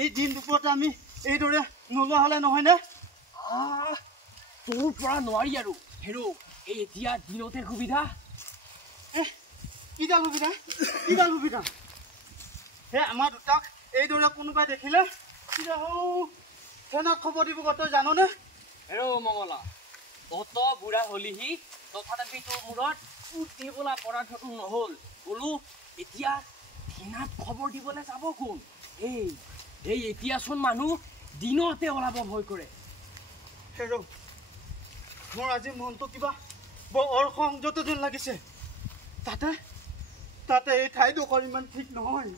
এই দিন দুপৰতে আমি এইদৰে নোলোৱা হ'লে নহয়নে? তোৰ পৰা নোৱাৰি আৰু হেৰো এই এতিয়া দিনতে সুবিধা কিডাল সুবিধা হে আমাৰ দুটাক এইদৰে কোনোবাই দেখিলে সেনাক খবৰ দিব তই জাননে? হেৰো মঙলা অত বুঢ়া হলিহি তথাপি তোৰ মূৰত ফুটি বোলা পদাৰ্থটো নহ'ল বোলো এতিয়া সেনাক খবৰ দিবলৈ যাব কোন? এই এতিয়াচোন মানুহ দিনতে ওলাব ভয় কৰে। হেৰো মোৰ আজি মনটো কিবা বৰ সংযত যেন লাগিছে। তাতে এই ঠাইডোখৰ ইমান ঠিক নহয়।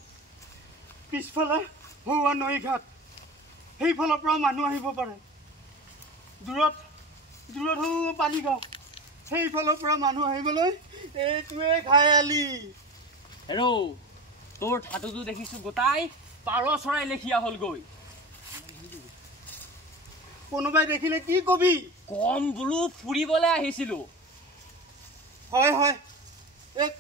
পিছফালে হোৱা নৈ ঘাট সেইফালৰ পৰা মানুহ আহিব পাৰে। দূৰত পানী গাঁও সেইফালৰ পৰা মানুহ আহিবলৈ এইটোৱে ঘাইআলি। হেৰো তোৰ ধাতুটো দেখিছো গোটাই পাৰ চৰাই লেখীয়া হ'লগৈ। কোনোবাই দেখিলে কি কবি? কম বোলো ফুৰিবলৈ আহিছিলো। হয় এই